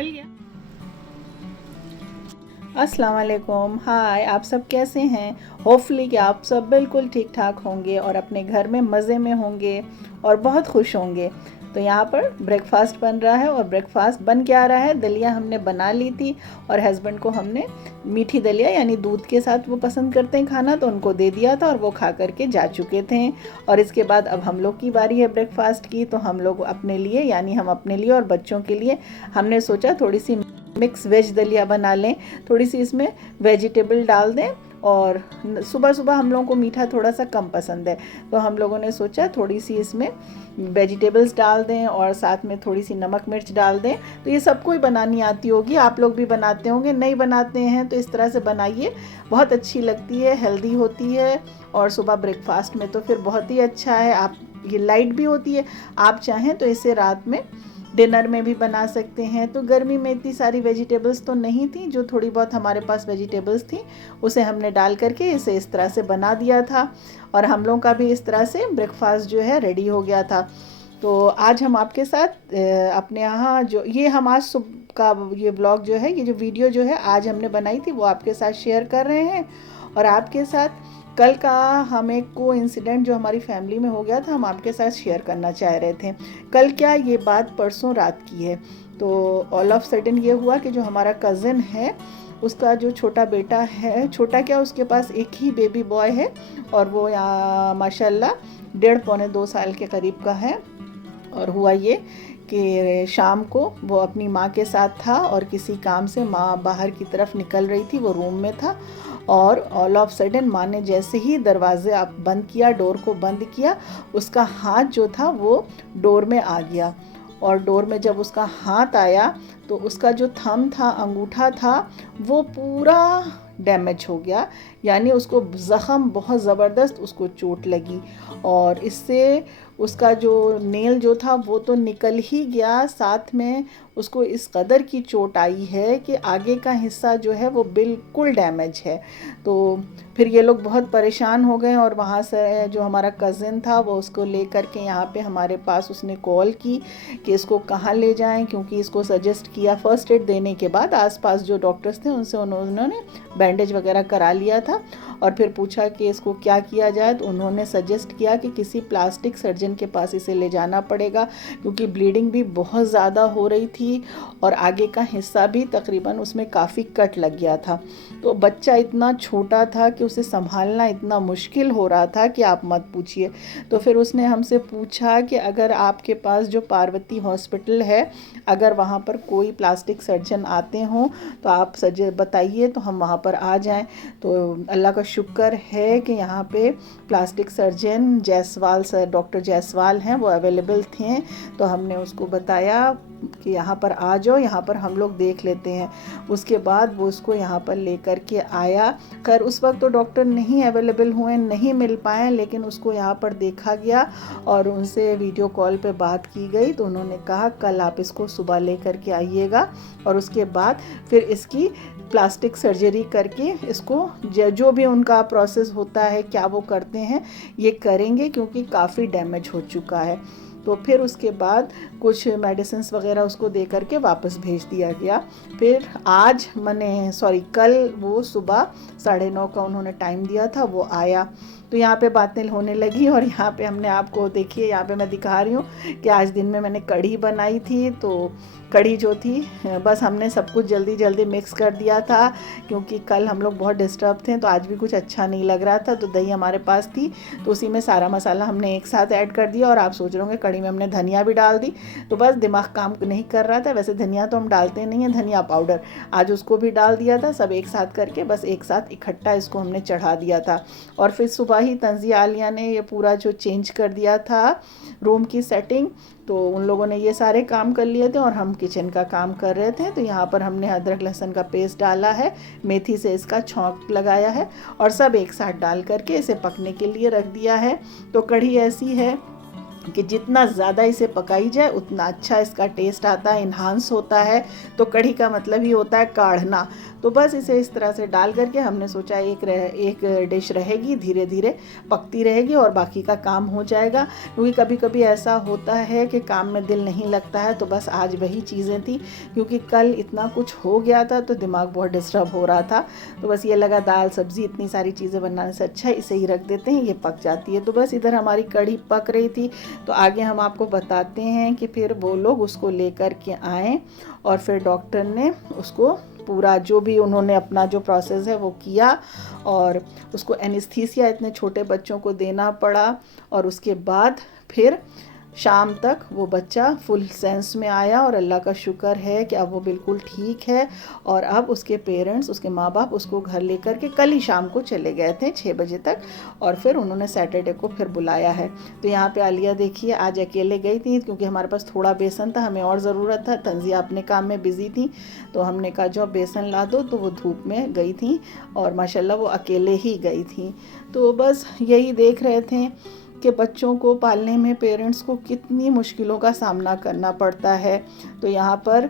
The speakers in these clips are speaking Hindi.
मिल गया। अस्सलाम वालेकुम, हाय। आप सब कैसे हैं? होपफुली कि आप सब बिल्कुल ठीक ठाक होंगे और अपने घर में मज़े में होंगे और बहुत खुश होंगे। तो यहाँ पर ब्रेकफास्ट बन रहा है और ब्रेकफास्ट बन क्या रहा है, दलिया हमने बना ली थी और हस्बैंड को हमने मीठी दलिया यानी दूध के साथ वो पसंद करते हैं खाना, तो उनको दे दिया था और वो खा करके जा चुके थे। और इसके बाद अब हम लोग की बारी है ब्रेकफास्ट की, तो हम लोग अपने लिए यानी हम अपने लिए और बच्चों के लिए हमने सोचा थोड़ी सी मिक्स वेज दलिया बना लें, थोड़ी सी इसमें वेजिटेबल डाल दें। और सुबह सुबह हम लोगों को मीठा थोड़ा सा कम पसंद है, तो हम लोगों ने सोचा थोड़ी सी इसमें वेजिटेबल्स डाल दें और साथ में थोड़ी सी नमक मिर्च डाल दें। तो ये सबको ही बनानी आती होगी, आप लोग भी बनाते होंगे, नहीं बनाते हैं तो इस तरह से बनाइए, बहुत अच्छी लगती है, हेल्दी होती है और सुबह ब्रेकफास्ट में तो फिर बहुत ही अच्छा है। आप ये लाइट भी होती है, आप चाहें तो इसे रात में डिनर में भी बना सकते हैं। तो गर्मी में इतनी सारी वेजिटेबल्स तो नहीं थी, जो थोड़ी बहुत हमारे पास वेजिटेबल्स थी उसे हमने डाल करके इसे इस तरह से बना दिया था और हम लोगों का भी इस तरह से ब्रेकफास्ट जो है रेडी हो गया था। तो आज हम आपके साथ अपने यहाँ जो ये हम आज सुबह का ये ब्लॉग जो है, ये जो वीडियो जो है आज हमने बनाई थी वो आपके साथ शेयर कर रहे हैं। और आपके साथ कल का हम एक को इंसिडेंट जो हमारी फैमिली में हो गया था हम आपके साथ शेयर करना चाह रहे थे। कल क्या, ये बात परसों रात की है। तो ऑल ऑफ सडन ये हुआ कि जो हमारा कज़न है उसका जो छोटा बेटा है, छोटा क्या उसके पास एक ही बेबी बॉय है और वो यहाँ माशाल्लाह 1.5-2 साल के करीब का है। और हुआ ये कि शाम को वो अपनी माँ के साथ था और किसी काम से माँ बाहर की तरफ निकल रही थी, वो रूम में था और ऑल ऑफ सडन माँ ने जैसे ही दरवाजे आप बंद किया, डोर को बंद किया, उसका हाथ जो था वो डोर में आ गया। और डोर में जब उसका हाथ आया तो उसका जो थंब था, अंगूठा था, वो पूरा डैमेज हो गया, यानी उसको ज़ख़म बहुत ज़बरदस्त उसको चोट लगी और इससे उसका जो नेल जो था वो तो निकल ही गया, साथ में उसको इस कदर की चोट आई है कि आगे का हिस्सा जो है वो बिल्कुल डैमेज है। तो फिर ये लोग बहुत परेशान हो गए और वहाँ से जो हमारा कज़न था वो उसको ले कर के यहाँ पे हमारे पास उसने कॉल की कि इसको कहाँ ले जाएं, क्योंकि इसको सजेस्ट किया फ़र्स्ट एड देने के बाद आसपास जो डॉक्टर्स थे उनसे उन्होंने बैंडेज वगैरह करा लिया था और फिर पूछा कि इसको क्या किया जाए, तो उन्होंने सजेस्ट किया कि किसी प्लास्टिक सर्जन के पास इसे ले जाना पड़ेगा, क्योंकि ब्लीडिंग भी बहुत ज़्यादा हो रही थी और आगे का हिस्सा भी तकरीबन उसमें काफ़ी कट लग गया था। तो बच्चा इतना छोटा था कि उसे संभालना इतना मुश्किल हो रहा था कि आप मत पूछिए। तो फिर उसने हमसे पूछा कि अगर आपके पास जो पार्वती हॉस्पिटल है, अगर वहाँ पर कोई प्लास्टिक सर्जन आते हों तो आप बताइए तो हम वहाँ पर आ जाएं। तो अल्लाह का शुक्र है कि यहाँ पे plastic surgeon Jaiswal sir, doctor Jaiswal हैं, वो अवेलेबल थे। तो हमने उसको बताया कि यहाँ पर आ जाओ, यहाँ पर हम लोग देख लेते हैं। उसके बाद वो उसको यहाँ पर लेकर के आया। खैर उस वक्त तो डॉक्टर नहीं अवेलेबल हुए, नहीं मिल पाए, लेकिन उसको यहाँ पर देखा गया और उनसे वीडियो कॉल पे बात की गई। तो उन्होंने कहा कल आप इसको सुबह ले कर के आइएगा और उसके बाद फिर इसकी प्लास्टिक सर्जरी करके इसको जो भी उनका प्रोसेस होता है क्या वो करते हैं ये करेंगे, क्योंकि काफ़ी डैमेज हो चुका है। तो फिर उसके बाद कुछ मेडिसिन्स वगैरह उसको दे करके वापस भेज दिया गया। फिर आज कल वो सुबह 9:30 का उन्होंने टाइम दिया था, वो आया। तो यहाँ पे बातें होने लगी और यहाँ पे हमने आपको देखिए, यहाँ पे मैं दिखा रही हूँ कि आज दिन में मैंने कढ़ी बनाई थी। तो कढ़ी जो थी बस हमने सब कुछ जल्दी जल्दी मिक्स कर दिया था, क्योंकि कल हम लोग बहुत डिस्टर्ब थे तो आज भी कुछ अच्छा नहीं लग रहा था। तो दही हमारे पास थी तो उसी में सारा मसाला हमने एक साथ ऐड कर दिया। और आप सोच रहे होंगे कढ़ी में हमने धनिया भी डाल दी, तो बस दिमाग काम नहीं कर रहा था। वैसे धनिया तो हम डालते नहीं हैं, धनिया पाउडर आज उसको भी डाल दिया था, सब एक साथ करके बस एक साथ इकट्ठा इसको हमने चढ़ा दिया था। और फिर सुबह ही तंजिया आलिया ने ये पूरा जो चेंज कर दिया था रूम की सेटिंग, तो उन लोगों ने ये सारे काम कर लिए थे और हम किचन का काम कर रहे थे। तो यहाँ पर हमने अदरक लहसुन का पेस्ट डाला है, मेथी से इसका छौंक लगाया है और सब एक साथ डाल करके इसे पकने के लिए रख दिया है। तो कढ़ी ऐसी है, कि जितना ज़्यादा इसे पकाई जाए उतना अच्छा इसका टेस्ट आता है, इन्हांस होता है। तो कढ़ी का मतलब ही होता है काढ़ना। तो बस इसे इस तरह से डाल करके हमने सोचा एक डिश रहेगी, धीरे धीरे पकती रहेगी और बाकी का काम हो जाएगा। क्योंकि कभी कभी ऐसा होता है कि काम में दिल नहीं लगता है। तो बस आज वही चीज़ें थी, क्योंकि कल इतना कुछ हो गया था तो दिमाग बहुत डिस्टर्ब हो रहा था। तो बस ये लगा दाल सब्ज़ी इतनी सारी चीज़ें बनाने से अच्छा इसे ही रख देते हैं, ये पक जाती है। तो बस इधर हमारी कढ़ी पक रही थी। तो आगे हम आपको बताते हैं कि फिर वो लोग उसको लेकर के आए और फिर डॉक्टर ने उसको पूरा जो भी उन्होंने अपना जो प्रोसेस है वो किया और उसको एनेस्थीसिया इतने छोटे बच्चों को देना पड़ा। और उसके बाद फिर शाम तक वो बच्चा फुल सेंस में आया और अल्लाह का शुक्र है कि अब वो बिल्कुल ठीक है। और अब उसके पेरेंट्स, उसके माँ बाप उसको घर लेकर के कल ही शाम को चले गए थे 6 बजे तक। और फिर उन्होंने सैटरडे को फिर बुलाया है। तो यहाँ पे आलिया देखिए आज अकेले गई थी, क्योंकि हमारे पास थोड़ा बेसन था, हमें और ज़रूरत था। तंजिया अपने काम में बिज़ी थी, तो हमने कहा जो बेसन ला दो। तो वो धूप में गई थी और माशाल्लाह वो अकेले ही गई थी। तो बस यही देख रहे थे कि बच्चों को पालने में पेरेंट्स को कितनी मुश्किलों का सामना करना पड़ता है। तो यहाँ पर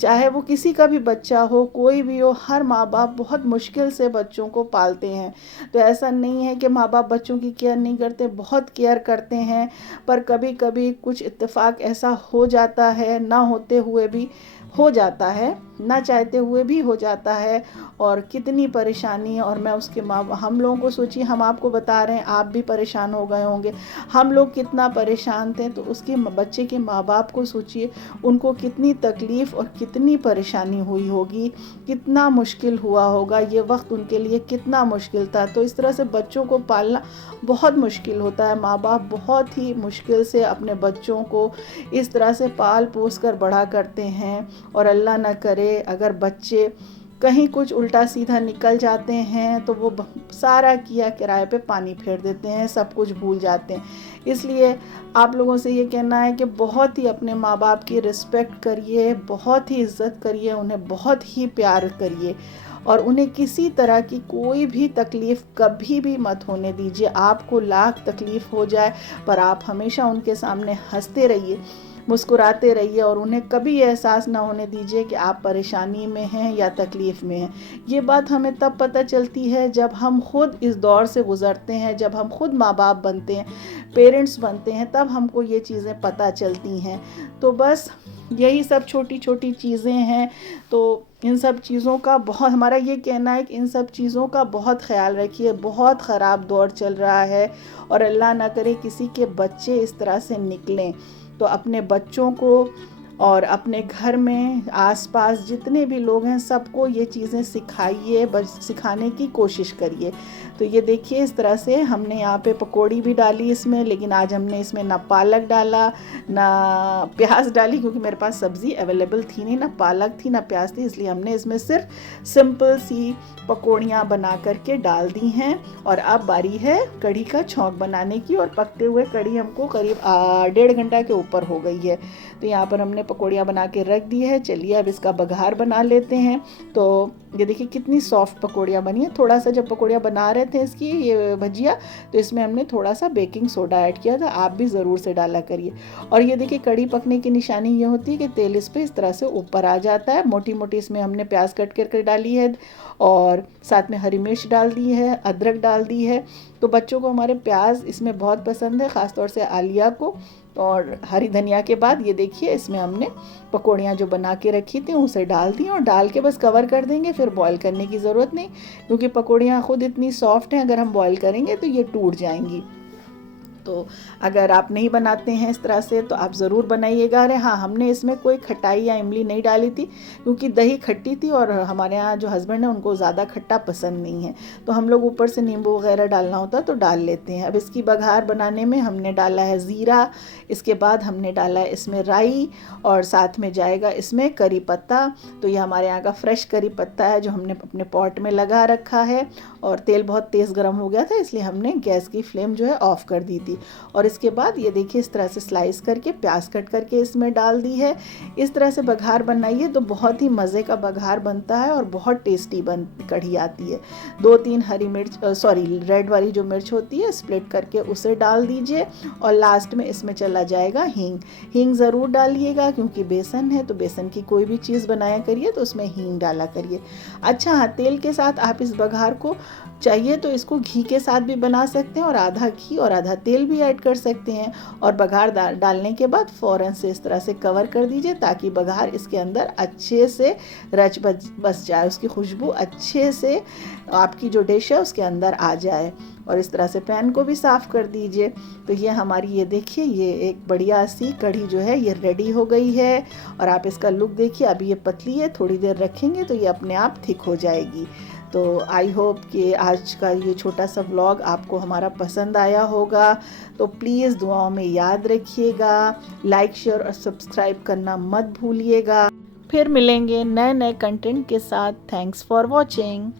चाहे वो किसी का भी बच्चा हो, कोई भी हो, हर माँ बाप बहुत मुश्किल से बच्चों को पालते हैं। तो ऐसा नहीं है कि माँ बाप बच्चों की केयर नहीं करते, बहुत केयर करते हैं। पर कभी कभी कुछ इत्तेफाक ऐसा हो जाता है, ना होते हुए भी हो जाता है, ना चाहते हुए भी हो जाता है। और कितनी परेशानी। और मैं उसके हम लोगों को सोचिए, हम आपको बता रहे हैं, आप भी परेशान हो गए होंगे, हम लोग कितना परेशान थे। तो उसके बच्चे के माँ बाप को सोचिए, उनको कितनी तकलीफ़ और कितनी परेशानी हुई होगी, कितना मुश्किल हुआ होगा, ये वक्त उनके लिए कितना मुश्किल था। तो इस तरह से बच्चों को पालना बहुत मुश्किल होता है। माँ बाप बहुत ही मुश्किल से अपने बच्चों को इस तरह से पाल पोस कर बड़ा करते हैं। और अल्लाह न करे अगर बच्चे कहीं कुछ उल्टा सीधा निकल जाते हैं तो वो सारा किया किराए पे पानी फेर देते हैं, सब कुछ भूल जाते हैं। इसलिए आप लोगों से ये कहना है कि बहुत ही अपने माँ बाप की रिस्पेक्ट करिए, बहुत ही इज़्ज़त करिए, उन्हें बहुत ही प्यार करिए और उन्हें किसी तरह की कोई भी तकलीफ़ कभी भी मत होने दीजिए। आपको लाख तकलीफ़ हो जाए पर आप हमेशा उनके सामने हंसते रहिए, मुस्कुराते रहिए और उन्हें कभी एहसास ना होने दीजिए कि आप परेशानी में हैं या तकलीफ़ में हैं। ये बात हमें तब पता चलती है जब हम खुद इस दौर से गुज़रते हैं, जब हम खुद माँ बाप बनते हैं, पेरेंट्स बनते हैं, तब हमको ये चीज़ें पता चलती हैं। तो बस यही सब छोटी छोटी चीज़ें हैं। तो इन सब चीज़ों का बहुत, हमारा ये कहना है कि इन सब चीज़ों का बहुत ख्याल रखिए। बहुत ख़राब दौर चल रहा है और अल्लाह ना करे किसी के बच्चे इस तरह से निकलें। तो अपने बच्चों को और अपने घर में आसपास जितने भी लोग हैं सबको ये चीज़ें सिखाइए, सिखाने की कोशिश करिए। तो ये देखिए इस तरह से हमने यहाँ पे पकौड़ी भी डाली इसमें, लेकिन आज हमने इसमें ना पालक डाला ना प्याज डाली, क्योंकि मेरे पास सब्ज़ी अवेलेबल थी नहीं, ना पालक थी ना प्याज थी। इसलिए हमने इसमें सिर्फ सिंपल सी पकौड़ियाँ बना करके डाल दी हैं। और अब बारी है कढ़ी का छौंक बनाने की। और पकते हुए कढ़ी हमको करीब 1.5 घंटा के ऊपर हो गई है। तो यहाँ पर हमने पकौड़ियाँ बना के रख दी है। चलिए अब इसका बघार बना लेते हैं। तो ये देखिए कितनी सॉफ्ट पकौड़ियाँ बनी है। थोड़ा सा जब पकौड़ियाँ बना रहे थे इसकी ये भजिया, तो इसमें हमने थोड़ा सा बेकिंग सोडा ऐड किया था, आप भी ज़रूर से डाला करिए। और ये देखिए कढ़ी पकने की निशानी ये होती है कि तेल इस पर इस तरह से ऊपर आ जाता है। मोटी मोटी इसमें हमने प्याज कट करके डाली है और साथ में हरी मिर्च डाल दी है, अदरक डाल दी है। तो बच्चों को हमारे प्याज इसमें बहुत पसंद है, ख़ासतौर से आलिया को। और हरी धनिया के बाद ये देखिए इसमें हमने पकौड़ियाँ जो बना के रखी थी उसे डाल दी और डाल के बस कवर कर देंगे। फिर बॉईल करने की ज़रूरत नहीं, क्योंकि पकौड़ियाँ खुद इतनी सॉफ्ट हैं, अगर हम बॉईल करेंगे तो ये टूट जाएंगी। तो अगर आप नहीं बनाते हैं इस तरह से तो आप ज़रूर बनाइएगा। अरे हाँ, हमने इसमें कोई खटाई या इमली नहीं डाली थी, क्योंकि दही खट्टी थी और हमारे यहाँ जो हस्बैंड है उनको ज़्यादा खट्टा पसंद नहीं है। तो हम लोग ऊपर से नींबू वगैरह डालना होता तो डाल लेते हैं। अब इसकी बघार बनाने में हमने डाला है ज़ीरा, इसके बाद हमने डाला है इसमें राई और साथ में जाएगा इसमें करी पत्ता। तो ये हमारे यहाँ का फ्रेश करी पत्ता है जो हमने अपने पॉट में लगा रखा है। और तेल बहुत तेज़ गर्म हो गया था, इसलिए हमने गैस की फ्लेम जो है ऑफ़ कर दी थी। और इसके बाद ये देखिए इस तरह से स्लाइस करके प्याज कट करके इसमें डाल दी है। इस तरह से बघार बनाइए तो बहुत ही मज़े का बघार बनता है और बहुत टेस्टी कढ़ी आती है। 2-3 हरी मिर्च रेड वाली जो मिर्च होती है स्प्लिट करके उसे डाल दीजिए और लास्ट में इसमें चला जाएगा हींग। हींग ज़रूर डालिएगा क्योंकि बेसन है, तो बेसन की कोई भी चीज़ बनाया करिए तो उसमें हींग डाला करिए। अच्छा हाँ, तेल के साथ आप इस बघार को चाहिए तो इसको घी के साथ भी बना सकते हैं और आधा घी और आधा तेल भी ऐड कर सकते हैं। और बघार डालने के बाद फ़ौरन से इस तरह से कवर कर दीजिए ताकि बघार इसके अंदर अच्छे से रच बस जाए, उसकी खुशबू अच्छे से आपकी जो डिश है उसके अंदर आ जाए। और इस तरह से पैन को भी साफ़ कर दीजिए। तो ये हमारी ये देखिए ये एक बढ़िया सी कढ़ी जो है ये रेडी हो गई है। और आप इसका लुक देखिए, अभी ये पतली है, थोड़ी देर रखेंगे तो ये अपने आप थिक हो जाएगी। तो आई होप कि आज का ये छोटा सा व्लॉग आपको हमारा पसंद आया होगा। तो प्लीज़ दुआओं में याद रखिएगा, लाइक शेयर और सब्सक्राइब करना मत भूलिएगा। फिर मिलेंगे नए नए कंटेंट के साथ। Thanks for watching.